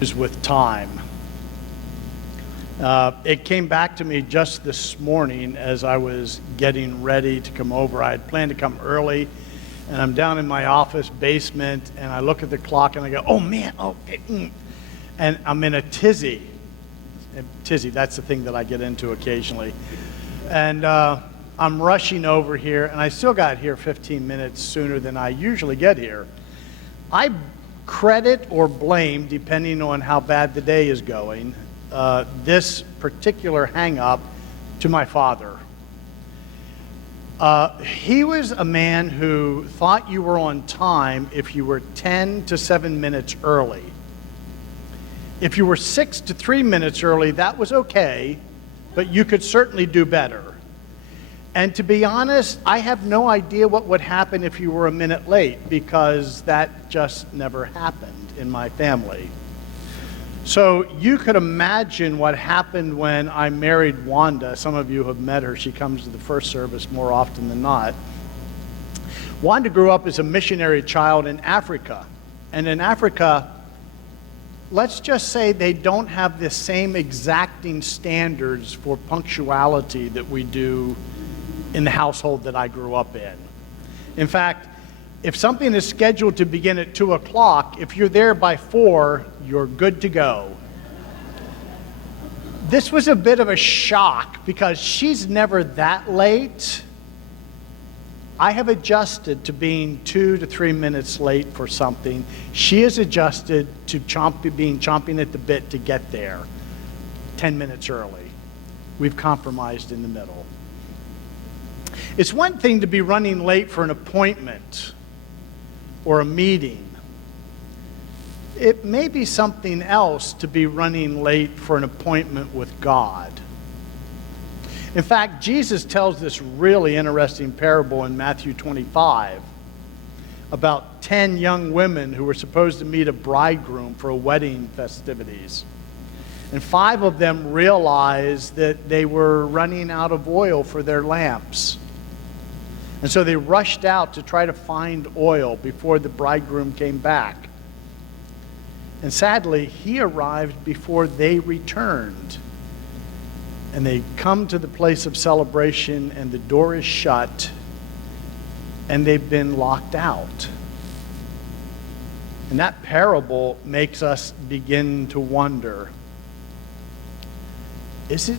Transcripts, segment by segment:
is with time. It came back to me just this morning as I was getting ready to come over. I had planned to come early, and I'm down in my office basement, and I look at the clock and I go, oh man, okay. And I'm in a tizzy. Tizzy, that's the thing that I get into occasionally. And I'm rushing over here, and I still got here 15 minutes sooner than I usually get here. I credit or blame, depending on how bad the day is going, this particular hang-up to my father. He was a man who thought you were on time if you were 10 to 7 minutes early. If you were 6 to 3 minutes early, that was okay, but you could certainly do better. And to be honest, I have no idea what would happen if you were a minute late, because that just never happened in my family. So you could imagine what happened when I married Wanda. Some of you have met her. She comes to the first service more often than not. Wanda grew up as a missionary child in Africa. And in Africa, let's just say they don't have the same exacting standards for punctuality that we do in the household that I grew up in. In fact, if something is scheduled to begin at 2 o'clock, if you're there by 4, you're good to go. This was a bit of a shock because she's never that late. I have adjusted to being 2 to 3 minutes late for something. She has adjusted to chomping at the bit to get there 10 minutes early. We've compromised in the middle. It's one thing to be running late for an appointment or a meeting. It may be something else to be running late for an appointment with God. In fact, Jesus tells this really interesting parable in Matthew 25 about 10 young women who were supposed to meet a bridegroom for a wedding festivities. And 5 of them realized that they were running out of oil for their lamps. And so they rushed out to try to find oil before the bridegroom came back. And sadly, he arrived before they returned. And they come to the place of celebration, and the door is shut, and they've been locked out. And that parable makes us begin to wonder, is it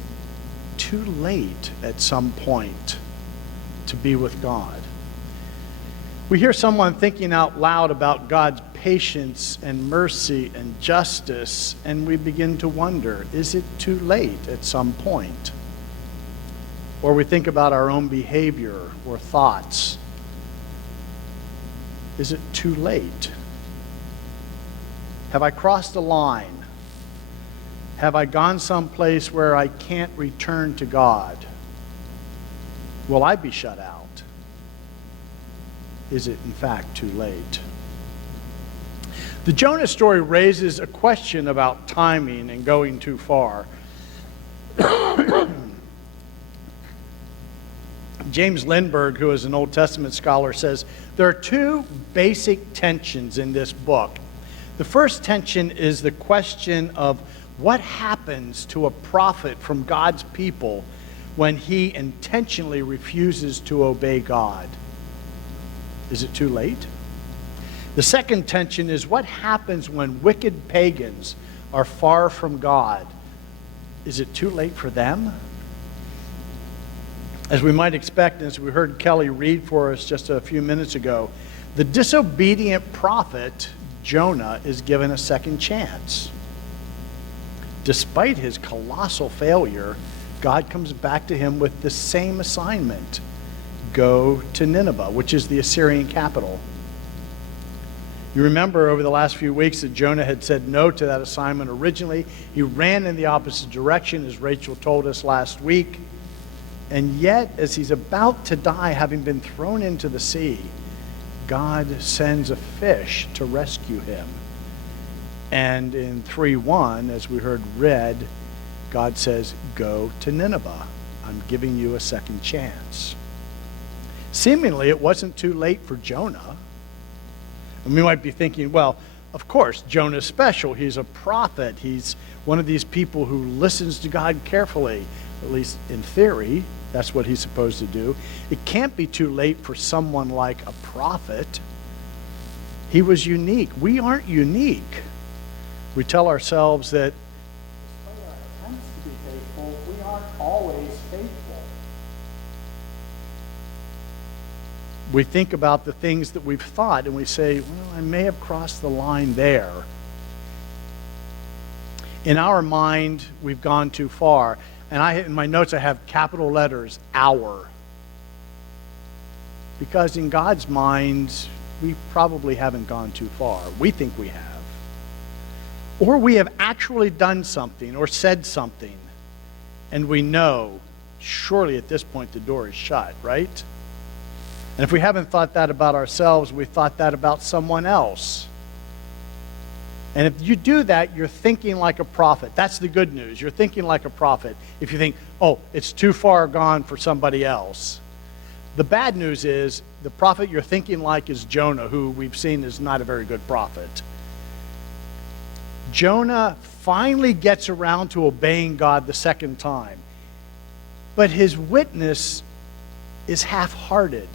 too late at some point to be with God? We hear someone thinking out loud about God's patience and mercy and justice, and we begin to wonder, is it too late at some point? Or we think about our own behavior or thoughts. Is it too late? Have I crossed a line? Have I gone someplace where I can't return to God? Will I be shut out? Is it in fact too late? The Jonah story raises a question about timing and going too far. James Lindbergh, who is an Old Testament scholar, says there are 2 basic tensions in this book. The first tension is the question of what happens to a prophet from God's people when he intentionally refuses to obey God. Is it too late? The second tension is what happens when wicked pagans are far from God. Is it too late for them? As we might expect, and as we heard Kelly read for us just a few minutes ago, the disobedient prophet, Jonah, is given a second chance. Despite his colossal failure, God comes back to him with the same assignment. Go to Nineveh, which is the Assyrian capital. You remember over the last few weeks that Jonah had said no to that assignment originally. He ran in the opposite direction, as Rachel told us last week. And yet, as he's about to die, having been thrown into the sea, God sends a fish to rescue him. And in 3:1, as we heard read, God says, go to Nineveh. I'm giving you a second chance. Seemingly, it wasn't too late for Jonah. And we might be thinking, well, of course, Jonah's special. He's a prophet. He's one of these people who listens to God carefully, at least in theory. That's what he's supposed to do. It can't be too late for someone like a prophet. He was unique. We aren't unique. We tell ourselves that despite our attempts to be faithful, we aren't always faithful. We think about the things that we've thought and we say, well, I may have crossed the line there. In our mind, we've gone too far. And in my notes, I have capital letters, our. Because in God's mind, we probably haven't gone too far. We think we have. Or we have actually done something or said something, and we know, surely at this point the door is shut, right? And if we haven't thought that about ourselves, we thought that about someone else. And if you do that, you're thinking like a prophet. That's the good news. You're thinking like a prophet. If you think, oh, it's too far gone for somebody else. The bad news is the prophet you're thinking like is Jonah, who we've seen is not a very good prophet. Jonah finally gets around to obeying God the second time. But his witness is half-hearted.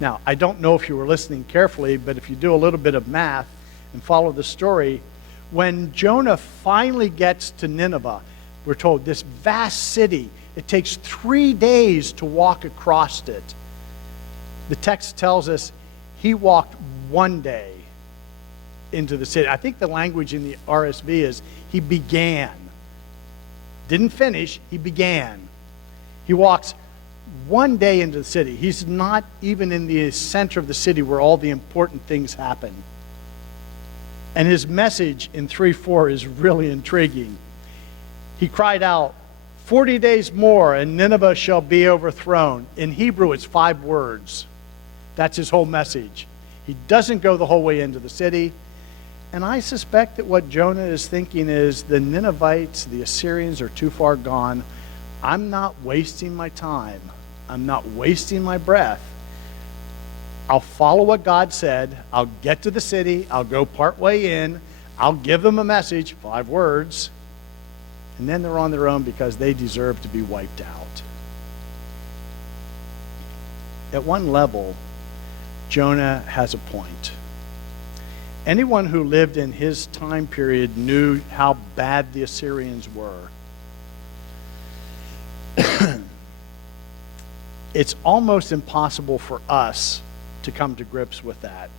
Now, I don't know if you were listening carefully, but if you do a little bit of math and follow the story, when Jonah finally gets to Nineveh, we're told this vast city, it takes 3 days to walk across it. The text tells us he walked 1 day into the city. I think the language in the RSV is he began. Didn't finish, he began. He walks 1 day into the city. He's not even in the center of the city where all the important things happen. And his message in 3:4 is really intriguing. He cried out, 40 days more and Nineveh shall be overthrown. In Hebrew, it's 5 words. That's his whole message. He doesn't go the whole way into the city. And I suspect that what Jonah is thinking is the Ninevites, the Assyrians are too far gone. I'm not wasting my time. I'm not wasting my breath. I'll follow what God said. I'll get to the city. I'll go partway in. I'll give them a message, 5 words. And then they're on their own because they deserve to be wiped out. At one level, Jonah has a point. Anyone who lived in his time period knew how bad the Assyrians were. It's almost impossible for us to come to grips with that.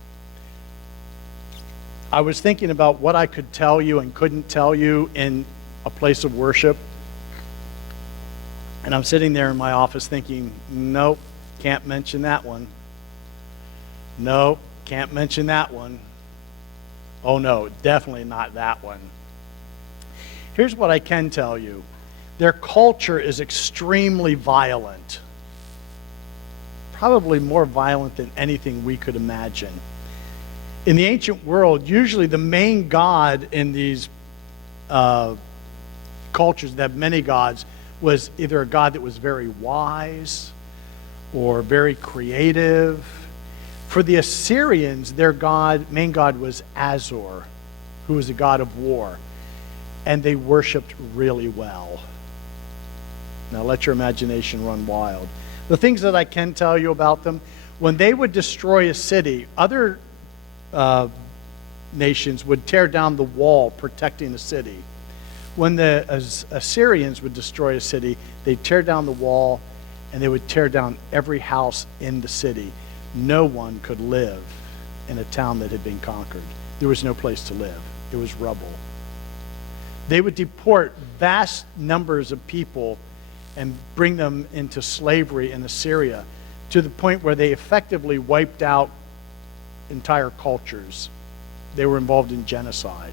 I was thinking about what I could tell you and couldn't tell you in a place of worship. And I'm sitting there in my office thinking, nope, can't mention that one. No, can't mention that one. Oh no, definitely not that one. Here's what I can tell you. Their culture is extremely violent. Probably more violent than anything we could imagine. In the ancient world, usually the main god in these cultures that have many gods was either a god that was very wise or very creative. For the Assyrians, their main god was Azor, who was a god of war, and they worshipped really well. Now let your imagination run wild. The things that I can tell you about them, when they would destroy a city, other nations would tear down the wall protecting the city. When the Assyrians would destroy a city, they'd tear down the wall and they would tear down every house in the city. No one could live in a town that had been conquered. There was no place to live. It was rubble. They would deport vast numbers of people and bring them into slavery in Assyria to the point where they effectively wiped out entire cultures. They were involved in genocide.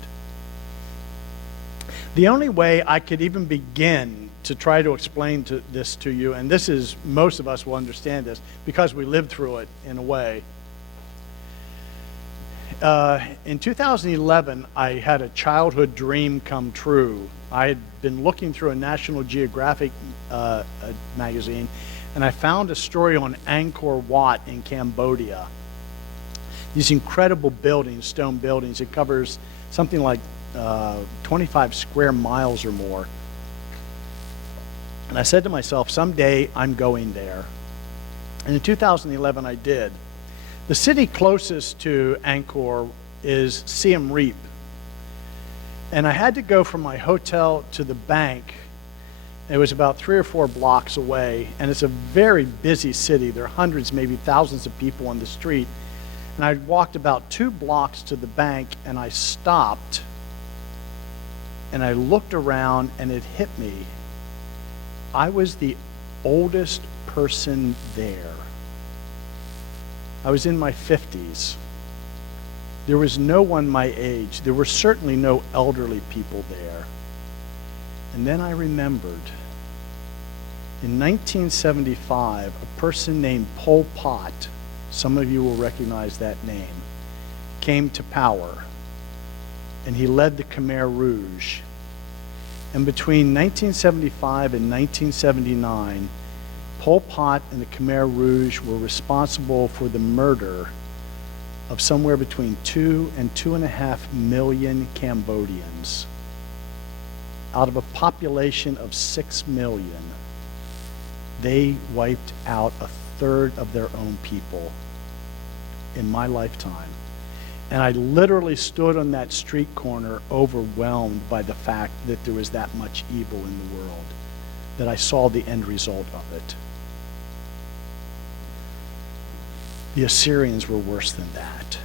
The only way I could even begin to try to explain this to you, and this is, most of us will understand this because we lived through it in a way. In 2011, I had a childhood dream come true. I had been looking through a National Geographic magazine, and I found a story on Angkor Wat in Cambodia. these incredible buildings, stone buildings. It covers something like 25 square miles or more. And I said to myself, someday I'm going there. And in 2011, I did. The city closest to Angkor is Siem Reap. And I had to go from my hotel to the bank. It was about 3 or 4 blocks away, and it's a very busy city. There are hundreds, maybe thousands of people on the street. And I walked about 2 blocks to the bank, and I stopped, and I looked around, and it hit me. I was the oldest person there. I was in my 50s. There was no one my age. There were certainly no elderly people there. And then I remembered, in 1975, a person named Pol Pot, some of you will recognize that name, came to power, and he led the Khmer Rouge. And between 1975 and 1979, Pol Pot and the Khmer Rouge were responsible for the murder of somewhere between 2 and 2.5 million Cambodians. Out of a population of 6 million, they wiped out 1/3 of their own people in my lifetime. And I literally stood on that street corner overwhelmed by the fact that there was that much evil in the world, that I saw the end result of it. The Assyrians were worse than that.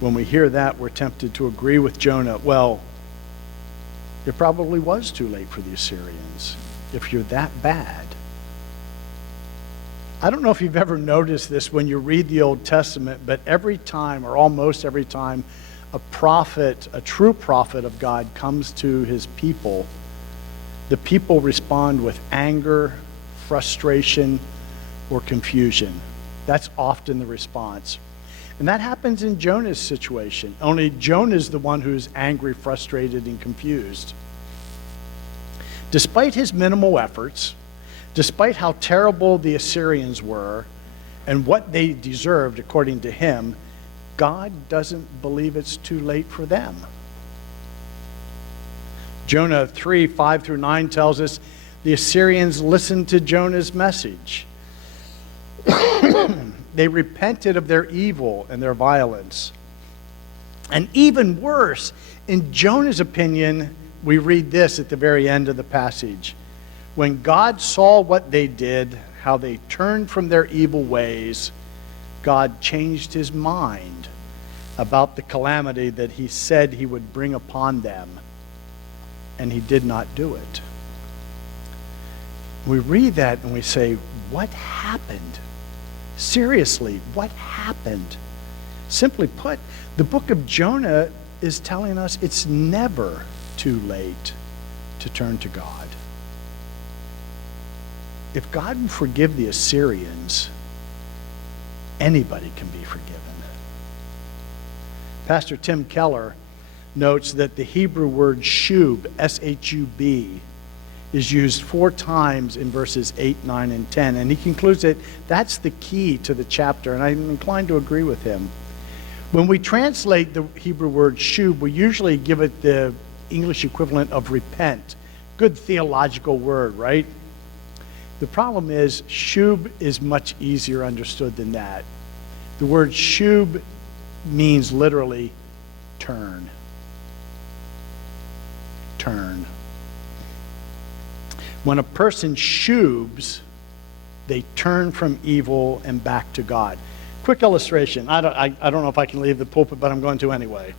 When we hear that, we're tempted to agree with Jonah. Well, it probably was too late for the Assyrians if you're that bad. I don't know if you've ever noticed this when you read the Old Testament, but every time, or almost every time, a prophet, a true prophet of God comes to his people, the people respond with anger, frustration, or confusion. That's often the response. And that happens in Jonah's situation. Only Jonah's the one who's angry, frustrated, and confused. Despite his minimal efforts, despite how terrible the Assyrians were and what they deserved according to him, God doesn't believe it's too late for them. Jonah 3, 5 through 9 tells us the Assyrians listened to Jonah's message. They repented of their evil and their violence. And even worse, in Jonah's opinion, we read this at the very end of the passage. When God saw what they did, how they turned from their evil ways, God changed his mind about the calamity that he said he would bring upon them, and he did not do it. We read that and we say, what happened? Seriously, what happened? Simply put, the book of Jonah is telling us it's never too late to turn to God. If God will forgive the Assyrians, anybody can be forgiven. Pastor Tim Keller notes that the Hebrew word shub, S-H-U-B, is used 4 times in verses 8, 9, and 10. And he concludes that that's the key to the chapter, and I'm inclined to agree with him. When we translate the Hebrew word shub, we usually give it the English equivalent of repent. Good theological word, right? The problem is, shub is much easier understood than that. The word shub means literally turn. Turn. When a person shubs, they turn from evil and back to God. Quick illustration. I don't know if I can leave the pulpit, but I'm going to anyway.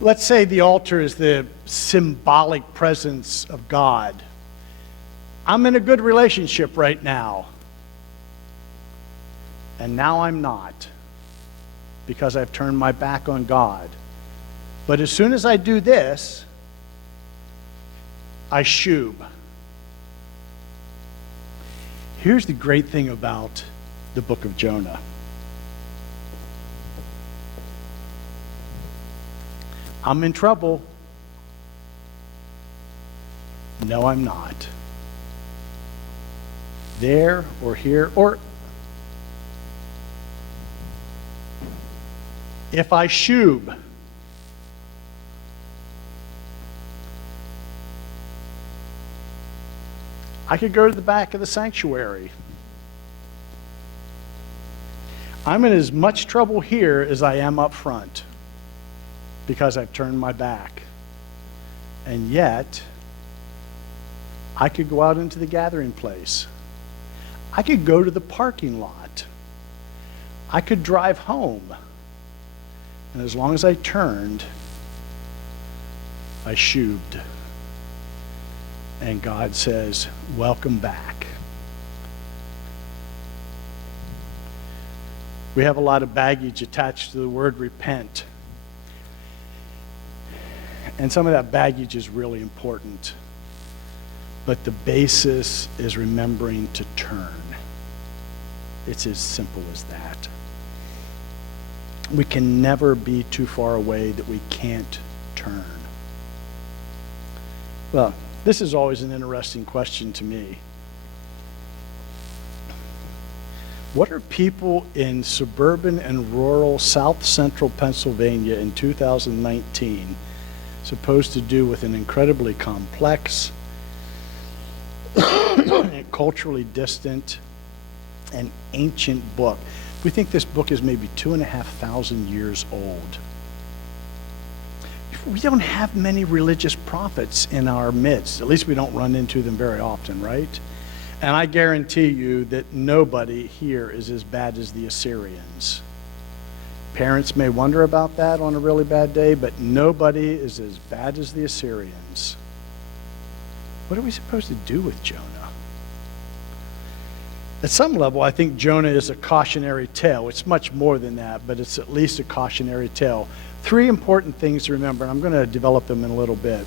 Let's say the altar is the symbolic presence of God. I'm in a good relationship right now. And now I'm not, because I've turned my back on God. But as soon as I do this, I shub. Here's the great thing about the book of Jonah. I'm in trouble. No, I'm not. there or here, or if I shub, I could go to the back of the sanctuary. I'm in as much trouble here as I am up front because I've turned my back. And yet, I could go out into the gathering place. I could go to the parking lot. I could drive home. And as long as I turned, I shubed. And God says, welcome back. We have a lot of baggage attached to the word repent. And some of that baggage is really important. But the basis is remembering to turn. It's as simple as that. We can never be too far away that we can't turn. Well, this is always an interesting question to me. What are people in suburban and rural South Central Pennsylvania in 2019 supposed to do with an incredibly complex, culturally distant, and ancient book? We think this book is maybe 2,500 years old. We don't have many religious prophets in our midst. At least we don't run into them very often, right? And I guarantee you that nobody here is as bad as the Assyrians. Parents may wonder about that on a really bad day, but nobody is as bad as the Assyrians. What are we supposed to do with Jonah? At some level, I think Jonah is a cautionary tale. It's much more than that, but it's at least a cautionary tale. 3 important things to remember, and I'm going to develop them in a little bit.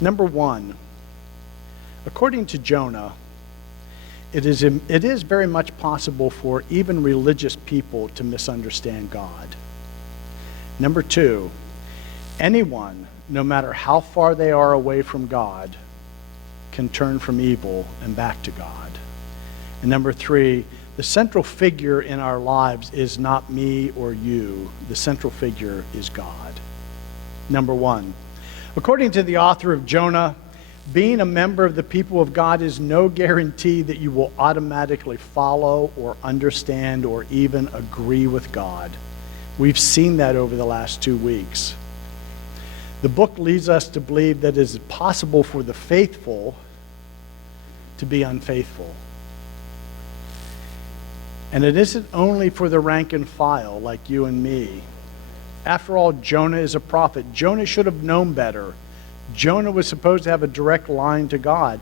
Number 1, according to Jonah, it is very much possible for even religious people to misunderstand God. Number 2, anyone, no matter how far they are away from God, can turn from evil and back to God. And number 3, the central figure in our lives is not me or you. The central figure is God. Number 1, according to the author of Jonah, being a member of the people of God is no guarantee that you will automatically follow or understand or even agree with God. We've seen that over the last 2 weeks. The book leads us to believe that it is possible for the faithful to be unfaithful. And it isn't only for the rank and file like you and me. After all, Jonah is a prophet. Jonah should have known better. Jonah was supposed to have a direct line to God.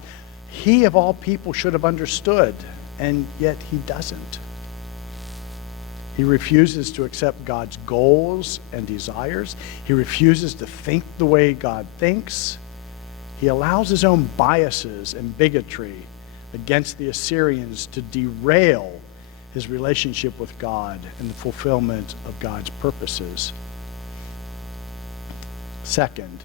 He, of all people, should have understood, and yet he doesn't. He refuses to accept God's goals and desires. He refuses to think the way God thinks. He allows his own biases and bigotry against the Assyrians to derail his relationship with God and the fulfillment of God's purposes. Second,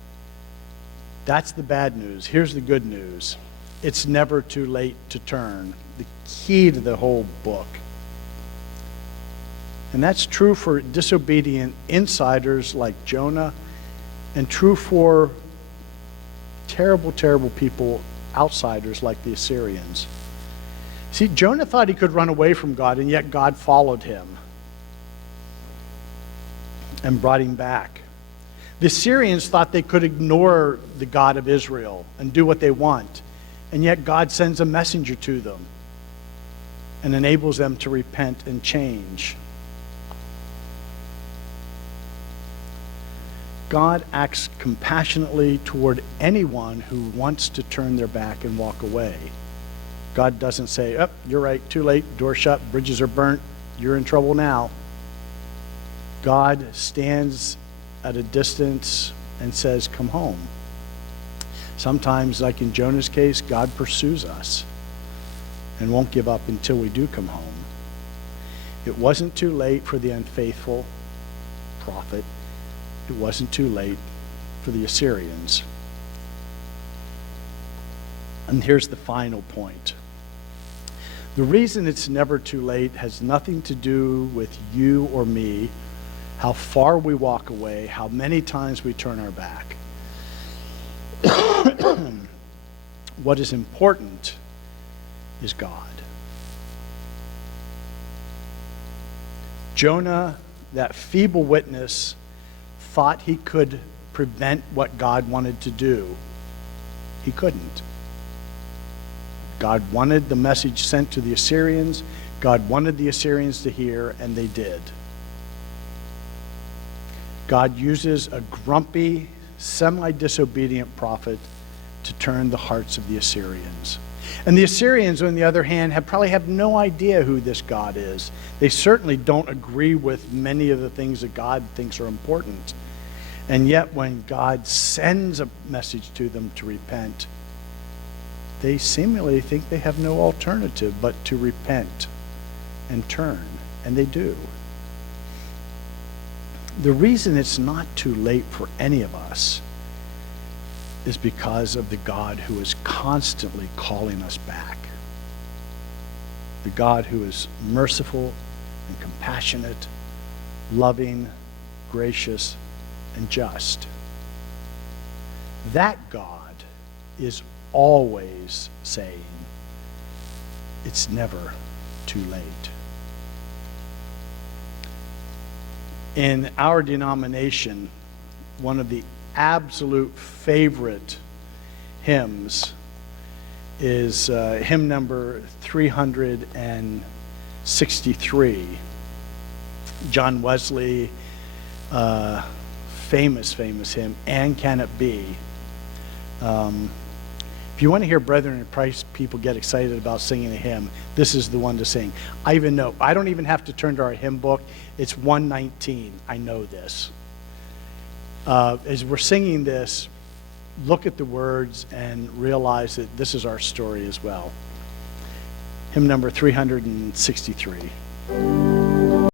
that's the bad news. Here's the good news. It's never too late to turn. The key to the whole book. And that's true for disobedient insiders like Jonah, and true for terrible, terrible people, outsiders like the Assyrians. See, Jonah thought he could run away from God, and yet God followed him and brought him back. The Assyrians thought they could ignore the God of Israel and do what they want, and yet God sends a messenger to them and enables them to repent and change. God acts compassionately toward anyone who wants to turn their back and walk away. God doesn't say, oh, you're right, too late, door shut, bridges are burnt, you're in trouble now. God stands at a distance and says, come home. Sometimes, like in Jonah's case, God pursues us and won't give up until we do come home. It wasn't too late for the unfaithful prophet. It wasn't too late for the Assyrians. And here's the final point. The reason it's never too late has nothing to do with you or me, how far we walk away, how many times we turn our back. What is important is God. Jonah, that feeble witness, thought he could prevent what God wanted to do. He couldn't. God wanted the message sent to the Assyrians. God wanted the Assyrians to hear, and they did. God uses a grumpy, semi-disobedient prophet to turn the hearts of the Assyrians. And the Assyrians, on the other hand, probably have no idea who this God is. They certainly don't agree with many of the things that God thinks are important. And yet when God sends a message to them to repent, they seemingly think they have no alternative but to repent and turn. And they do. The reason it's not too late for any of us is because of the God who is constantly calling us back. The God who is merciful and compassionate, loving, gracious, and just. That God is always saying, it's never too late. In our denomination, one of the absolute favorite hymns is hymn number 363. John Wesley, famous hymn, "And Can It Be?" If you want to hear Brethren in Christ people get excited about singing a hymn, this is the one to sing. I don't even have to turn to our hymn book. It's 119. I know this. As we're singing this, look at the words and realize that this is our story as well. Hymn number 363.